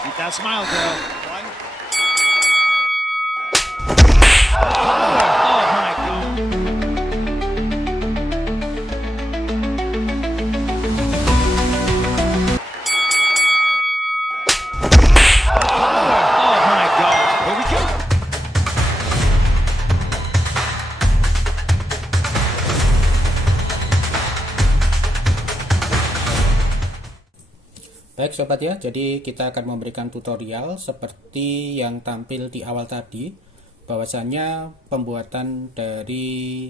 Keep that smile, girl. One. Oh my God. Oh my God. Here we go. Baik sobat ya, jadi kita akan memberikan tutorial seperti yang tampil di awal tadi, bahwasannya pembuatan dari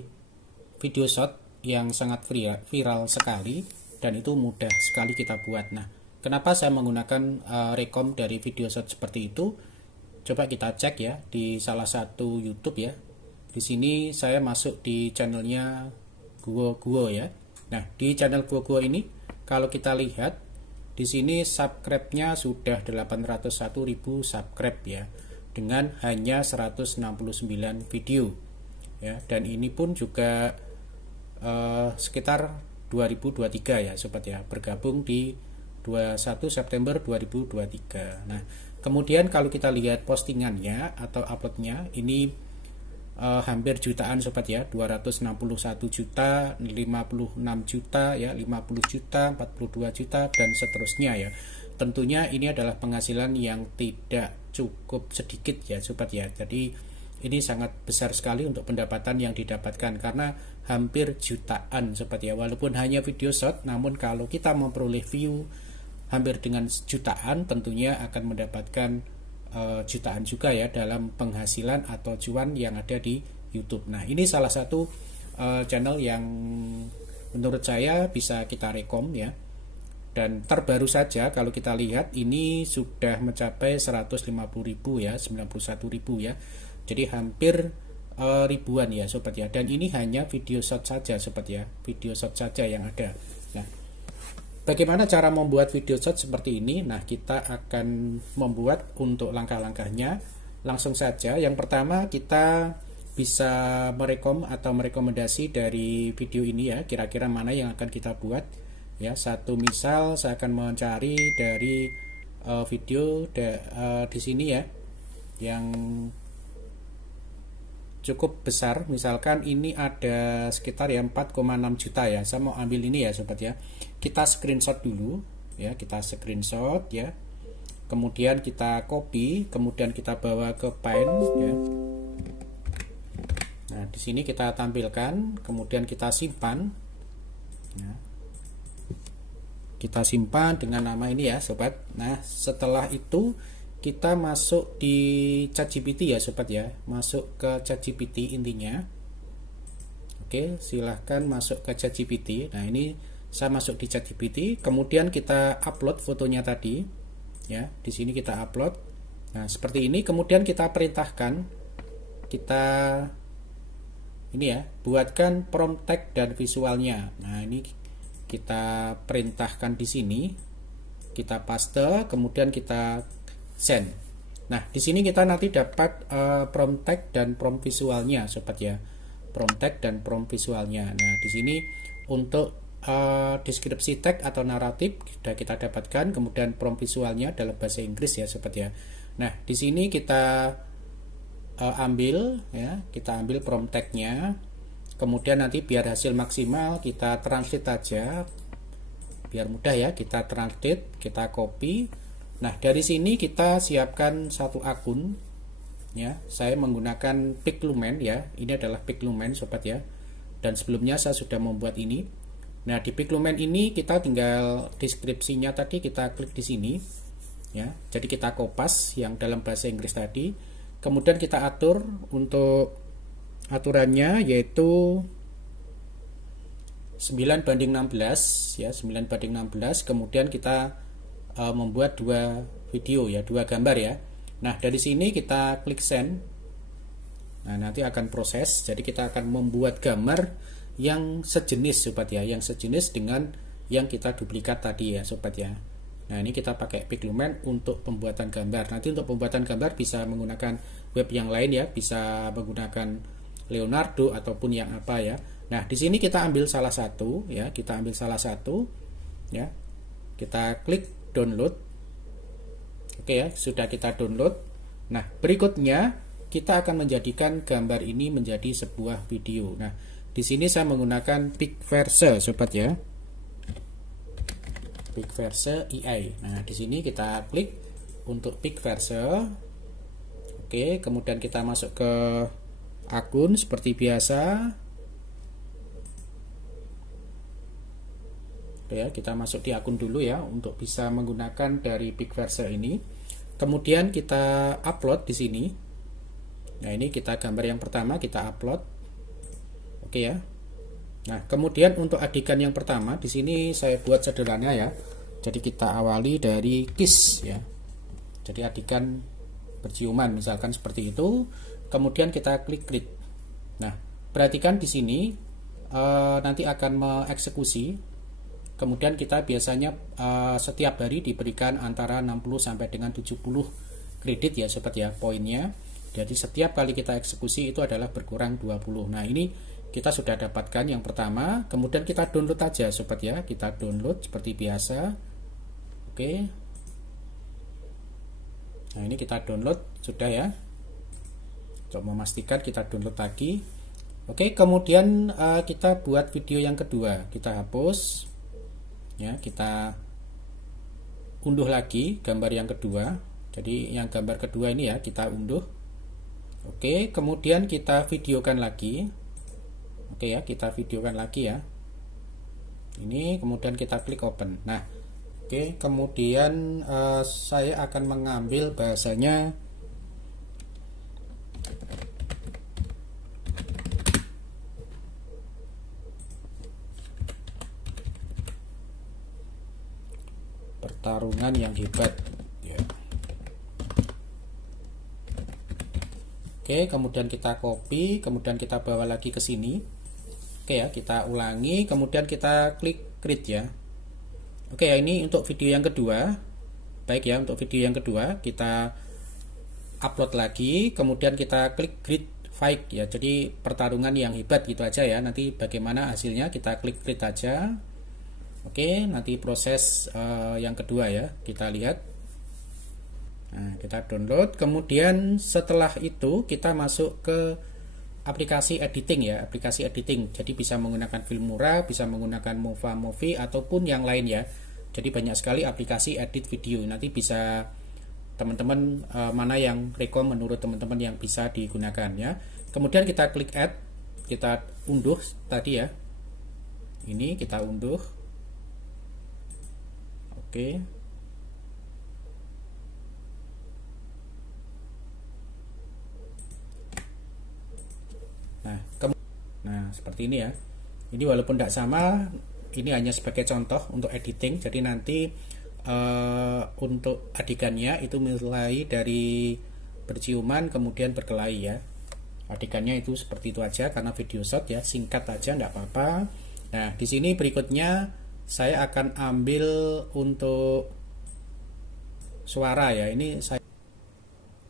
video shot yang sangat viral sekali dan itu mudah sekali kita buat. Nah, kenapa saya menggunakan rekom dari video shot seperti itu? Coba kita cek ya di salah satu YouTube ya. Di sini saya masuk di channelnya Guo ya. Nah, di channel Guo ini kalau kita lihat di sini subscribe-nya sudah 801.000 subscribe ya, dengan hanya 169 video ya, dan ini pun juga sekitar 2023 ya sobat ya, bergabung di 21 September 2023. Nah, kemudian kalau kita lihat postingannya atau uploadnya ini hampir jutaan sobat ya, 261 juta, 56 juta ya, 50 juta, 42 juta dan seterusnya ya. Tentunya ini adalah penghasilan yang tidak cukup sedikit ya sobat ya. Jadi ini sangat besar sekali untuk pendapatan yang didapatkan karena hampir jutaan sobat ya. Walaupun hanya video shot, namun kalau kita memperoleh view hampir dengan jutaan, tentunya akan mendapatkan jutaan juga ya dalam penghasilan atau cuan yang ada di YouTube. Nah, ini salah satu channel yang menurut saya bisa kita rekom ya. Dan terbaru saja kalau kita lihat ini sudah mencapai 150.000 ya, 91.000 ya. Jadi hampir ribuan ya sobat ya. Dan ini hanya video shot saja sobat ya, video shot saja yang ada. Nah, bagaimana cara membuat video shot seperti ini? Nah, kita akan membuat untuk langkah-langkahnya. Langsung saja, yang pertama kita bisa merekom atau merekomendasi dari video ini ya, kira-kira mana yang akan kita buat ya. Satu misal saya akan mencari dari video di sini ya, yang cukup besar, misalkan ini ada sekitar ya 4,6 juta ya. Saya mau ambil ini ya sobat ya. Kita screenshot dulu ya, kita screenshot ya. Kemudian kita copy, kemudian kita bawa ke Paint ya. Nah, di sini kita tampilkan, kemudian kita simpan ya. Kita simpan dengan nama ini ya sobat. Nah, setelah itu kita masuk di ChatGPT ya sobat ya, masuk ke ChatGPT intinya. Oke, silahkan masuk ke ChatGPT. Nah, ini saya masuk di ChatGPT, kemudian kita upload fotonya tadi ya. Di sini kita upload. Nah, seperti ini, kemudian kita perintahkan, kita ini ya, buatkan prompt tag dan visualnya. Nah, ini kita perintahkan di sini, kita paste, kemudian kita send. Nah, di sini kita nanti dapat prompt tag dan prompt visualnya sobat ya. Prompt tag dan prompt visualnya. Nah, di sini untuk deskripsi tag atau naratif sudah kita dapatkan, kemudian prompt visualnya dalam bahasa Inggris ya sobat ya. Nah, di sini kita ambil ya, kita ambil prompt tagnya, kemudian nanti biar hasil maksimal kita translate aja, biar mudah ya, kita translate, kita copy. Nah, dari sini kita siapkan satu akun ya. Saya menggunakan Piclumen ya. Ini adalah Piclumen sobat ya. Dan sebelumnya saya sudah membuat ini. Nah, di Piclumen ini kita tinggal deskripsinya tadi kita klik di sini ya. Jadi kita kopas yang dalam bahasa Inggris tadi. Kemudian kita atur untuk aturannya yaitu 9:16 ya, 9:16. Kemudian kita membuat dua video ya, dua gambar ya. Nah, dari sini kita klik send. Nah, nanti akan proses. Jadi kita akan membuat gambar yang sejenis sobat ya, yang sejenis dengan yang kita duplikat tadi ya sobat ya. Nah, ini kita pakai Piclumen untuk pembuatan gambar. Nanti untuk pembuatan gambar bisa menggunakan web yang lain ya, bisa menggunakan Leonardo ataupun yang apa ya. Nah, di sini kita ambil salah satu ya, kita ambil salah satu ya. Kita klik download. Oke, Oke ya, sudah kita download. Nah, berikutnya kita akan menjadikan gambar ini menjadi sebuah video. Nah, di sini saya menggunakan Picverse, sobat ya. Picverse AI. Nah, di sini kita klik untuk Picverse. Oke, kemudian kita masuk ke akun seperti biasa. Ya, kita masuk di akun dulu ya untuk bisa menggunakan dari Picverse ini. Kemudian kita upload di sini. Nah, ini kita gambar yang pertama kita upload. Oke ya. Nah, kemudian untuk adegan yang pertama di sini saya buat sederhana ya. Jadi kita awali dari kiss ya. Jadi adegan berciuman misalkan seperti itu. Kemudian kita klik create. Nah, perhatikan di sini nanti akan mengeksekusi. Kemudian kita biasanya setiap hari diberikan antara 60 sampai dengan 70 kredit ya sobat ya poinnya. Jadi setiap kali kita eksekusi itu adalah berkurang 20. Nah, ini kita sudah dapatkan yang pertama. Kemudian kita download aja sobat ya. Kita download seperti biasa. Oke. Nah, ini kita download sudah ya. Coba memastikan kita download lagi. Oke, kemudian kita buat video yang kedua. Kita hapus. Ya, kita unduh lagi gambar yang kedua. Jadi yang gambar kedua ini ya kita unduh. Oke, kemudian kita videokan lagi. Oke ya, kita videokan lagi ya. Ini kemudian kita klik open. Nah, oke, kemudian saya akan mengambil bahasanya pertarungan yang hebat ya. Oke, kemudian kita copy, kemudian kita bawa lagi ke sini. Oke ya, kita ulangi, kemudian kita klik create ya. Oke ya, ini untuk video yang kedua. Baik ya, untuk video yang kedua kita upload lagi, kemudian kita klik create fight ya. Jadi pertarungan yang hebat gitu aja ya. Nanti bagaimana hasilnya kita klik create aja. Oke, nanti proses yang kedua ya, kita lihat. Nah, kita download, kemudian setelah itu kita masuk ke aplikasi editing ya, aplikasi editing. Jadi bisa menggunakan Filmora, bisa menggunakan Mova Movie ataupun yang lain ya. Jadi banyak sekali aplikasi edit video. Nanti bisa teman-teman mana yang rekom menurut teman-teman yang bisa digunakan ya. Kemudian kita klik add, kita unduh tadi ya. Ini kita unduh. Oke. Nah, seperti ini ya. Ini walaupun tidak sama, ini hanya sebagai contoh untuk editing. Jadi nanti untuk adegannya itu mulai dari berciuman kemudian berkelahi ya. Adegannya itu seperti itu aja karena video shot ya, singkat aja tidak apa-apa. Nah, di sini berikutnya saya akan ambil untuk suara ya. Ini saya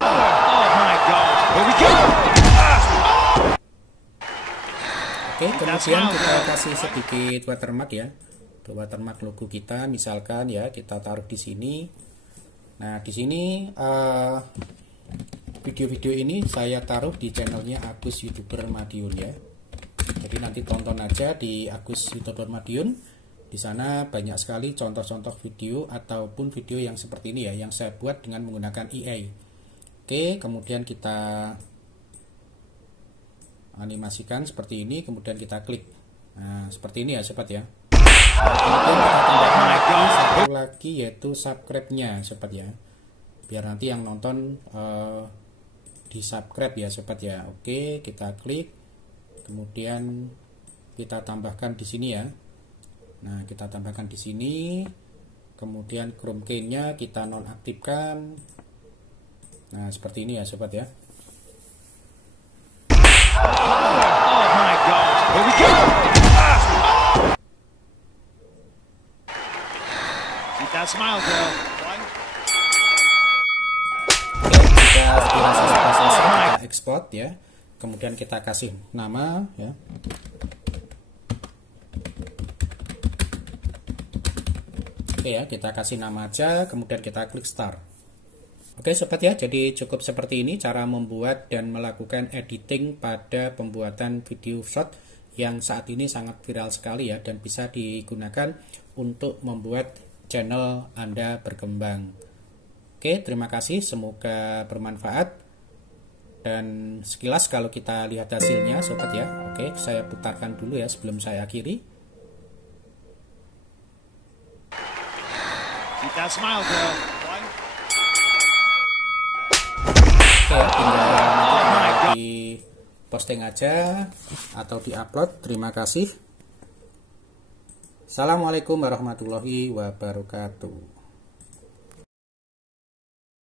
my God. Here we go. Oke, kemudian kita kasih sedikit watermark ya. Untuk watermark logo kita misalkan ya, kita taruh di sini. Nah, di sini video-video ini saya taruh di channelnya Agus YouTuber Madiun ya. Jadi nanti tonton aja di Agus YouTuber Madiun. Di sana banyak sekali contoh-contoh video ataupun video yang seperti ini ya, yang saya buat dengan menggunakan AI. Oke, kemudian kita animasikan seperti ini, kemudian kita klik. Nah, seperti ini ya sobat ya. Kemudian kita tambahkan lagi satu lagi yaitu subscribe-nya sobat ya. Biar nanti yang nonton di subscribe ya sobat ya. Oke, kita klik. Kemudian kita tambahkan di sini ya. Nah, kita tambahkan di sini. Kemudian Chrome key-nya kita nonaktifkan. Nah, seperti ini ya sobat ya. Oh my God. Here we go. Keep that smile, girl. One. Oke, jika dirasa sudah selesai, kita export ya. Kemudian kita kasih nama ya. Oke ya, kita kasih nama aja, kemudian kita klik start. Oke sobat ya, jadi cukup seperti ini cara membuat dan melakukan editing pada pembuatan video short yang saat ini sangat viral sekali ya, dan bisa digunakan untuk membuat channel Anda berkembang. Oke, terima kasih, semoga bermanfaat. Dan sekilas kalau kita lihat hasilnya sobat ya. Oke, saya putarkan dulu ya sebelum saya akhiri. Keep that smile, girl. Oke, tinggal di posting aja atau di upload. Terima kasih. Assalamualaikum warahmatullahi wabarakatuh.